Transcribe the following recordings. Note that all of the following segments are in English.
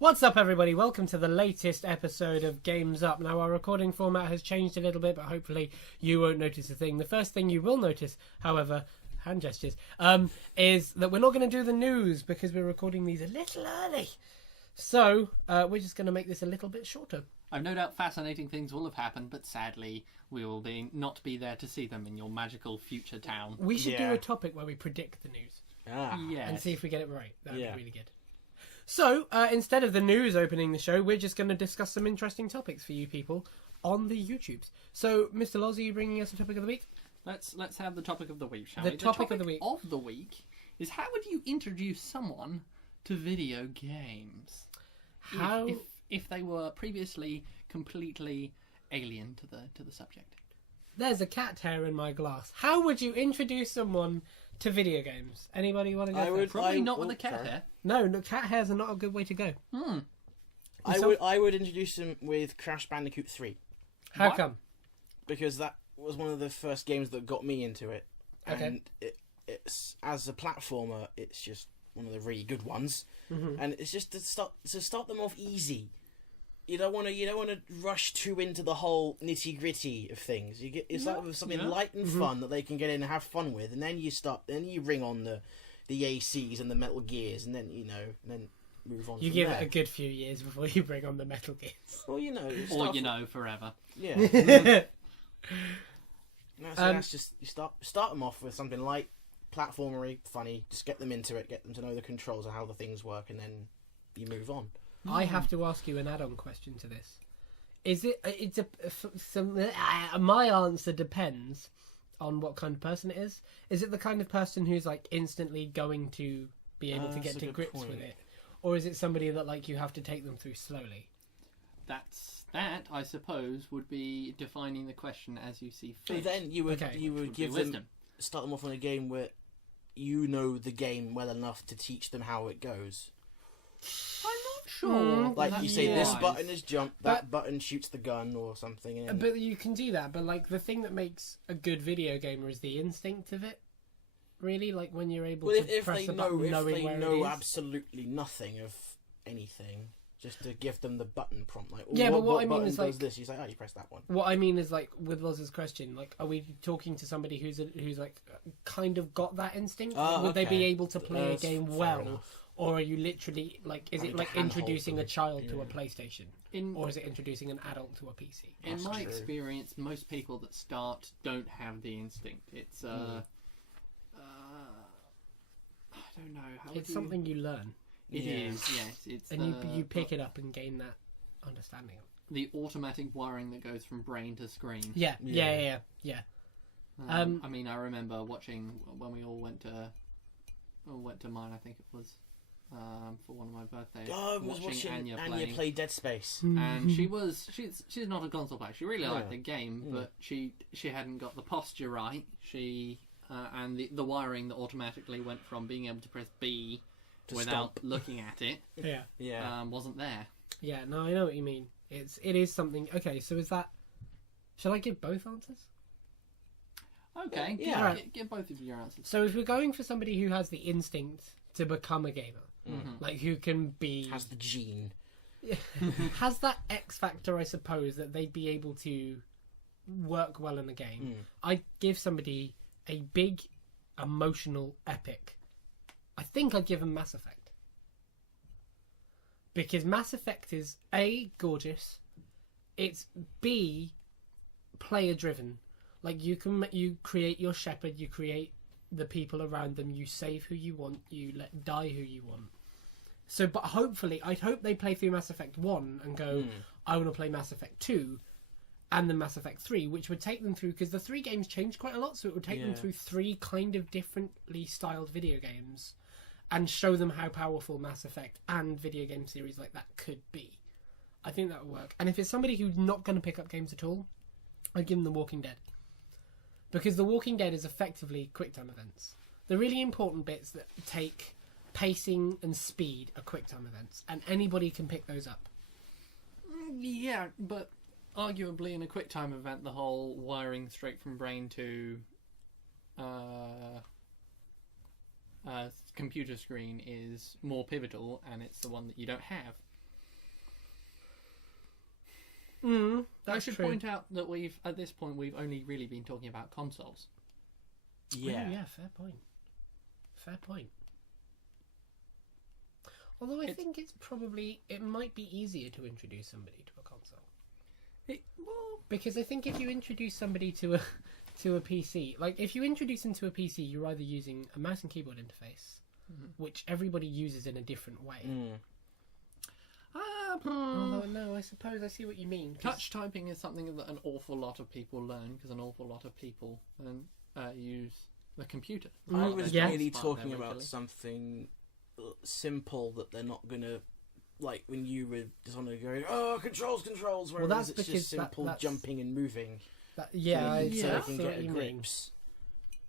What's up, everybody? Welcome to the latest episode of Games Up. Now, our recording format has changed a little bit, but hopefully you won't notice a thing. The first thing you will notice, however, hand gestures, is that we're not going to do the news because we're recording these a little early. So, we're just going to make this a little bit shorter. I've no doubt fascinating things will have happened, but sadly, we will not be there to see them in your magical future town. We should do a topic where we predict the news. Yes. And see if we get it right. That would be really good. So, instead of the news opening the show, we're just going to discuss some interesting topics for you people on the YouTubes. So, Mr. Loz, are you bringing us a topic of the week? Let's have the topic of the week, shall we? The topic of the week is how would you introduce someone to video games? How if they were previously completely alien to the subject. There's a cat hair in my glass. How would you introduce someone to video games? Anybody want to go first? Probably not with a cat hair. No, cat hairs are not a good way to go. I would introduce them with Crash Bandicoot 3. How come? Because that was one of the first games that got me into it. Okay. And it's as a platformer, it's just one of the really good ones. Mm-hmm. And it's just to start them off easy. You don't want to rush too into the whole nitty gritty of things. It's like with something light and fun that they can get in and have fun with, and then you bring on the ACs and the Metal Gears, and then move on. You give it a good few years before you bring on the Metal Gears. Well, forever. Yeah. That's just you start them off with something light, platformery, funny. Just get them into it, get them to know the controls of how the things work, and then you move on. I have to ask you an add-on question to this. My answer depends on what kind of person it is. Is it the kind of person who's like instantly going to be able to get to grips with it, or is it somebody that like you have to take them through slowly? That I suppose would be defining the question as you see fit. So then you would start them off on a game where you know the game well enough to teach them how it goes. I'm not sure. Like you say, this button is jump, that button shoots the gun or something. But you can do that. But like the thing that makes a good video gamer is the instinct of it. Really, like when you're able to press a button, knowing where it is. If they know absolutely nothing of anything, just to give them the button prompt, like but what I mean is like this. You say, you press that one. What I mean is like with Loz's question, like, are we talking to somebody who's like kind of got that instinct? Would they be able to play a game well? Enough. Or are you literally, like, is it like introducing a child to a PlayStation? Or is it introducing an adult to a PC? In my experience, most people that start don't have the instinct. It's, I don't know. It's something you learn. It is, yes. And you pick it up and gain that understanding. The automatic wiring that goes from brain to screen. Yeah. I mean, I remember watching when we all went to mine, I think it was. For one of my birthdays, I was watching Anya play Dead Space, and she's not a console player. She really liked the game, but she hadn't got the posture right. And the wiring that automatically went from being able to press B without looking at it, wasn't there. Yeah, no, I know what you mean. It is something. Okay, so is that? Shall I give both answers? Okay, give both of your answers. So if we're going for somebody who has the instinct to become a gamer. Like who can be has the gene, has that X factor, I suppose, that they'd be able to work well in a game. I'd give somebody a big emotional epic. I think I'd give them Mass Effect, because Mass Effect is A, gorgeous, it's B, player driven. Like you create your shepherd, you create the people around them, you save who you want, you let die who you want. So, but hopefully, I'd hope they play through Mass Effect 1 and go, I want to play Mass Effect 2 and then Mass Effect 3, which would take them through, because the 3 games changed quite a lot, so it would take them through 3 kind of differently styled video games and show them how powerful Mass Effect and video game series like that could be. I think that would work. And if it's somebody who's not going to pick up games at all, I'd give them The Walking Dead. Because The Walking Dead is effectively QuickTime events. The really important bits that take pacing and speed are QuickTime events, and anybody can pick those up. Yeah, but arguably in a QuickTime event, the whole wiring straight from brain to computer screen is more pivotal, and it's the one that you don't have. I should true. point out that at this point we've only really been talking about consoles. Yeah. Oh, yeah, fair point. Fair point. Although I think it might be easier to introduce somebody to a console. Because I think if you introduce somebody to a PC, like if you introduce them to a PC, you're either using a mouse and keyboard interface, which everybody uses in a different way. Although, no, I suppose I see what you mean. Touch typing is something that an awful lot of people learn because an awful lot of people use the computer. I was Yeah. really Part talking there about regularly. something simple that they're not gonna, like when you were just on there going, oh, controls, whereas that's it's because just simple that's- jumping and moving. I so see they what can you get a mean. grips.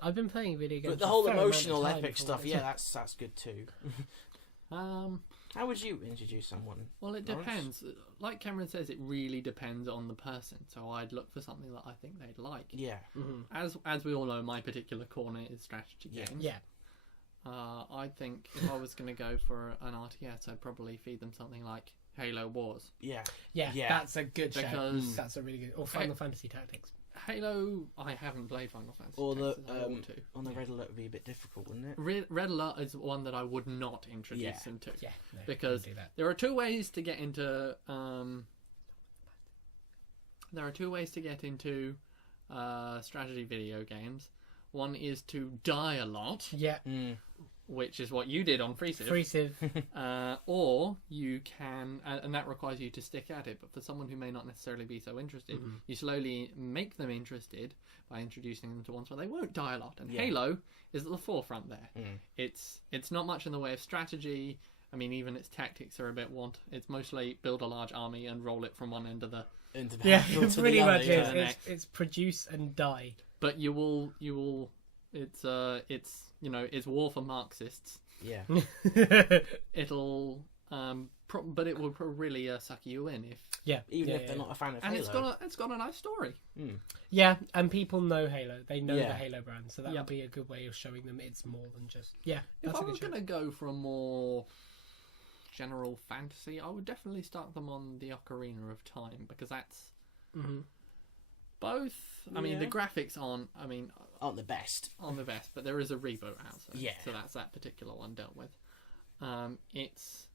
I've been playing video games. But the for a whole fair amount of emotional time epic before stuff, this. yeah, that's good too. How would you introduce someone? Well, it Lawrence? depends. Like Cameron says, it really depends on the person. So I'd look for something that I think they'd like. Yeah. As we all know, my particular corner is strategy games. Yeah. I think if I was going to go for an RTS, I'd probably feed them something like Halo Wars. Yeah. Yeah, that's a good shout. Because- That's a really good... Or Final Fantasy Tactics. Halo, I haven't played Final Fantasy. Or the Tactics, I want to. on the red alert would be a bit difficult, wouldn't it? Red Alert is one that I would not introduce Yeah. them to. Yeah, no, Because don't do that. there are two ways to get into strategy video games. One is to die a lot, Yeah, which is what you did on Free Civ. Free Civ. Or you can, and that requires you to stick at it. But for someone who may not necessarily be so interested, you slowly make them interested by introducing them to ones where they won't die a lot. And Halo is at the forefront there. It's not much in the way of strategy. I mean, even its tactics are a bit want. It's mostly build a large army and roll it from one end of the. Into the Yeah, battlefield to the pretty other, much yeah. is. It's produce and die. But you will. It's it's war for Marxists. Yeah. It'll but it will really suck you in if. Even if they're not a fan of And Halo. it's got a nice story. Yeah, and people know Halo. They know Yeah. the Halo brand, so that would be a good way of showing them it's more than just... Yeah, If that's I a good was show. going to go for a more general fantasy, I would definitely start them on the Ocarina of Time, because that's both... I mean, the graphics aren't Aren't the best. the best, but there is a reboot out, so that's that particular one dealt with. It's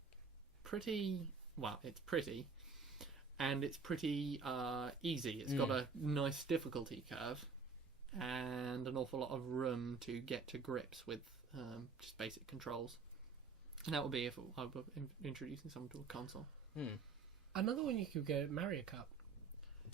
pretty... Well, it's pretty... And it's pretty easy. It's got a nice difficulty curve and an awful lot of room to get to grips with just basic controls. And that would be if I were introducing someone to a console. Another one you could go, Mario Kart.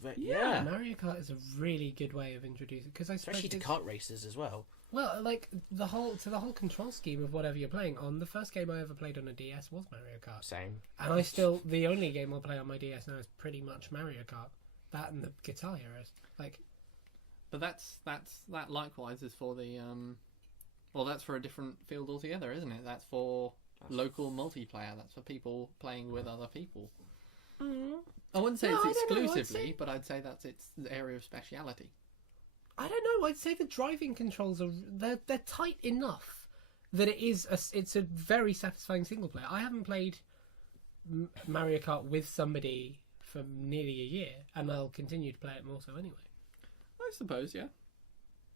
But, yeah. Mario Kart is a really good way of introducing... Because I suppose Especially to kart races as well. Well, like, the whole control scheme of whatever you're playing on. The first game I ever played on a DS was Mario Kart. Same. And the only game I'll play on my DS now is pretty much Mario Kart. That and the Guitar Heroes. Like... But that likewise is for the... well, that's for a different field altogether, isn't it? That's for local multiplayer. That's for people playing with other people. I wouldn't say it's exclusively, but I'd say that's its area of speciality. I don't know. I'd say the driving controls are they're tight enough that it's a very satisfying single player. I haven't played Mario Kart with somebody for nearly a year, and I'll continue to play it more so anyway. I suppose, yeah.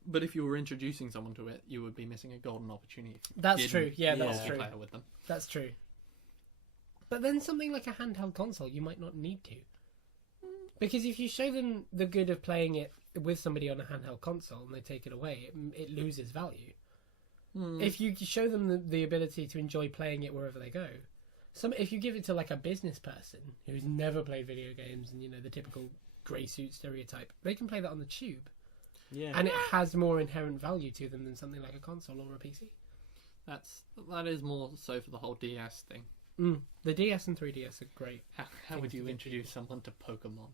But if you were introducing someone to it, you would be missing a golden opportunity. If you That's didn't true. Yeah, that's true. multiplayer with them. That's true. But then something like a handheld console, you might not need to. Because if you show them the good of playing it with somebody on a handheld console and they take it away, it loses value. If you show them the ability to enjoy playing it wherever they go, if you give it to like a business person who's never played video games and the typical grey suit stereotype, they can play that on the tube. Yeah. And it has more inherent value to them than something like a console or a PC. That is more so for the whole DS thing. The DS and 3DS are great. How would you introduce someone to Pokemon?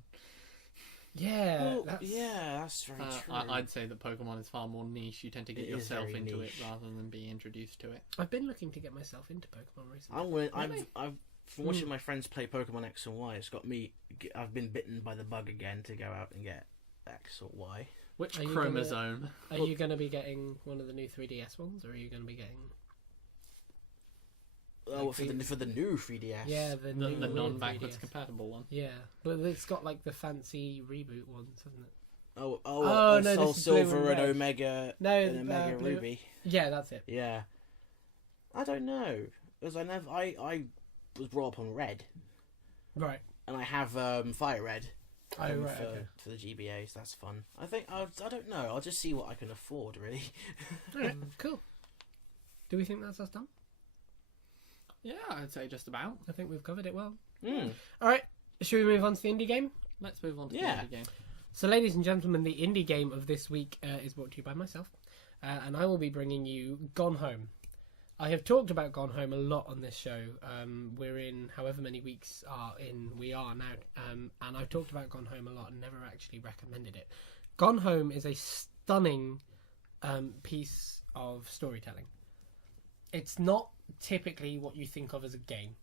Yeah, Well, that's... that's very true. I'd say that Pokemon is far more niche. You tend to get It is yourself very into niche. it rather than be introduced to it. I've been looking to get myself into Pokemon recently. I've from watching my friends play Pokemon X and Y, it's got me. I've been bitten by the bug again to go out and get X or Y. Which Are you chromosome? Are you going to be getting one of the new 3DS ones, or are you going to be getting... for the new 3DS. Yeah, the non-backwards 3DS. compatible one. Yeah, but it's got like the fancy reboot ones, hasn't it? Oh, no, Soul this is Blue Silver and and Red. Omega. No, and Omega Blue- Ruby. Yeah, that's it. Yeah. I don't know, because I was brought up on Red, Right. and I have Fire Red. Oh, right, for, okay. for the GBA, so that's fun. I think I don't know. I'll just see what I can afford, really. Alright, cool. Do we think that's us done? Yeah, I'd say just about. I think we've covered it well. Mm. Alright, should we move on to the indie game? Let's move on to Yeah. the indie game. So, ladies and gentlemen, the indie game of this week is brought to you by myself, and I will be bringing you Gone Home. I have talked about Gone Home a lot on this show. We're in however many weeks we are now, and I've talked about Gone Home a lot and never actually recommended it. Gone Home is a stunning piece of storytelling. It's not typically what you think of as a game.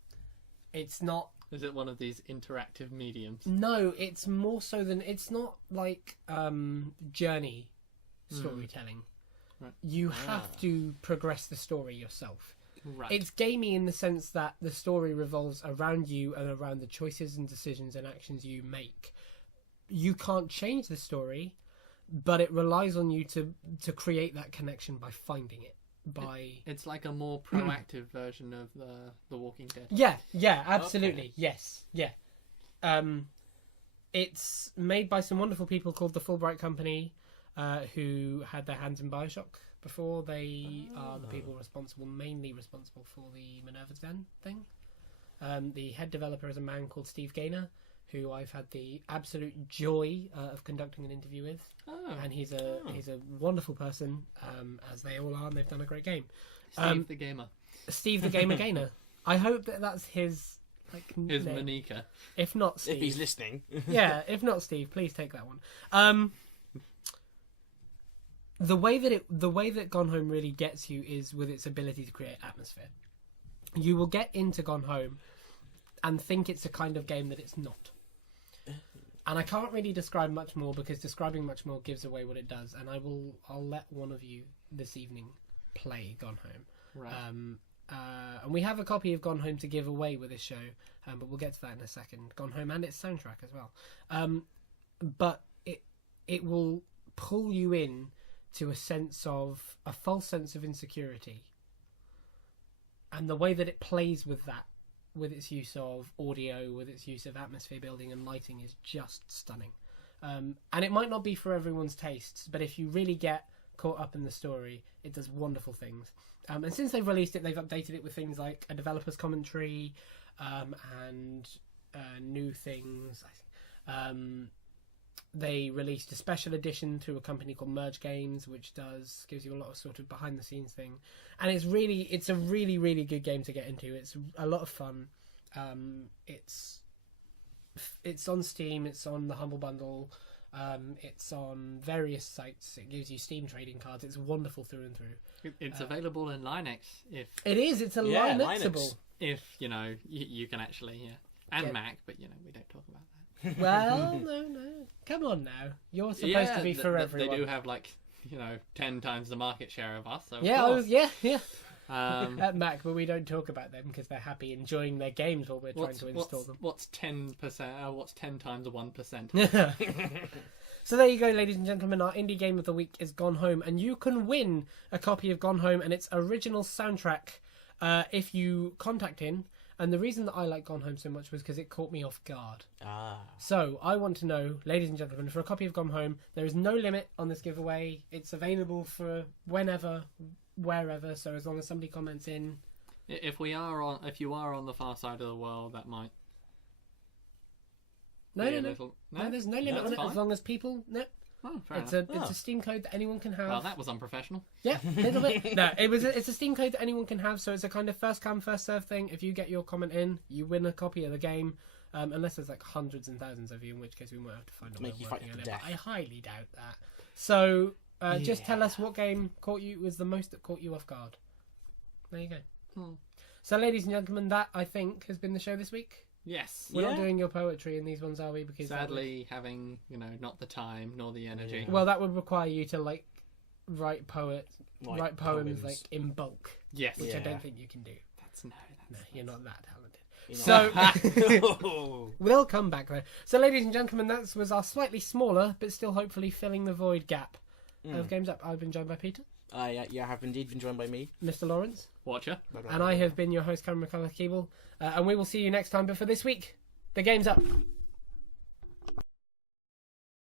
It's not. Is it one of these interactive mediums? No, it's more so than it's not like journey storytelling. Right. You have to progress the story yourself. Right. It's gamey in the sense that the story revolves around you and around the choices and decisions and actions you make. You can't change the story, but it relies on you to create that connection by finding it. It's like a more proactive version of the Walking Dead. Yeah, absolutely. Okay. Yes, yeah. It's made by some wonderful people called the Fulbright Company, who had their hands in BioShock before. They are the people mainly responsible for the Minerva's Den thing. The head developer is a man called Steve Gaynor, who I've had the absolute joy of conducting an interview with. And he's a wonderful person, as they all are, and they've done a great game. Steve the Gamer. Steve the Gamer Gaynor. I hope that's his his name. Monika. If not Steve. If he's listening. Yeah, if not Steve, please take that one. The way that Gone Home really gets you is with its ability to create atmosphere. You will get into Gone Home and think it's a kind of game that it's not. And I can't really describe much more because describing much more gives away what it does. And I'll let one of you this evening play Gone Home. Right. And we have a copy of Gone Home to give away with this show, but we'll get to that in a second. Gone Home and its soundtrack as well. But it will pull you in to a false sense of insecurity. And the way that it plays with that, with its use of audio, with its use of atmosphere building and lighting, is just stunning. And it might not be for everyone's tastes, but if you really get caught up in the story, it does wonderful things. And since they've released it, they've updated it with things like a developer's commentary and new things. They released a special edition through a company called Merge Games, which gives you a lot of sort of behind the scenes thing, and it's a really, really good game to get into. It's a lot of fun. It's on Steam. It's on the Humble Bundle. It's on various sites. It gives you Steam trading cards. It's wonderful through and through. It's available in Linux if it is. It's a Linuxable. If you can actually and Mac, but we don't talk about that. Well, no. Come on now. You're supposed to be for everyone. They do have 10 times the market share of us. So yeah. At Mac, but we don't talk about them because they're happy enjoying their games while we're trying to install them. What's 10%? What's 10 times 1%? So there you go, ladies and gentlemen. Our indie game of the week is Gone Home, and you can win a copy of Gone Home and its original soundtrack if you contact in. And the reason that I like Gone Home so much was because it caught me off guard. So I want to know, ladies and gentlemen, for a copy of Gone Home, there is no limit on this giveaway. It's available for whenever, wherever. So as long as somebody comments in. If you are on the far side of the world, that might. No. There's no limit on it as long as people. No. Oh, fair it's enough. a Steam code that anyone can have. Well, that was unprofessional. Yeah, a little bit. No, it's a Steam code that anyone can have, so it's a kind of first come, first serve thing. If you get your comment in, you win a copy of the game. Unless there's hundreds and thousands of you, in which case we might have to find a way of working on it. But I highly doubt that. So just tell us what game was the most that caught you off guard. There you go. So, ladies and gentlemen, that I think has been the show this week. Yes. We're not doing your poetry in these ones, are we? Because sadly, having not the time nor the energy. Well, that would require you to write poems in bulk. Yes. Which I don't think you can do. No, You're not that talented. So We'll come back though. So, ladies and gentlemen, that was our slightly smaller, but still hopefully filling the void gap of Games Up. I've been joined by Peter. I have indeed been joined by me, Mr. Lawrence. Watcher. And I have been your host, Cameron McCullough-Keeble. And we will see you next time. But for this week, the Game's Up.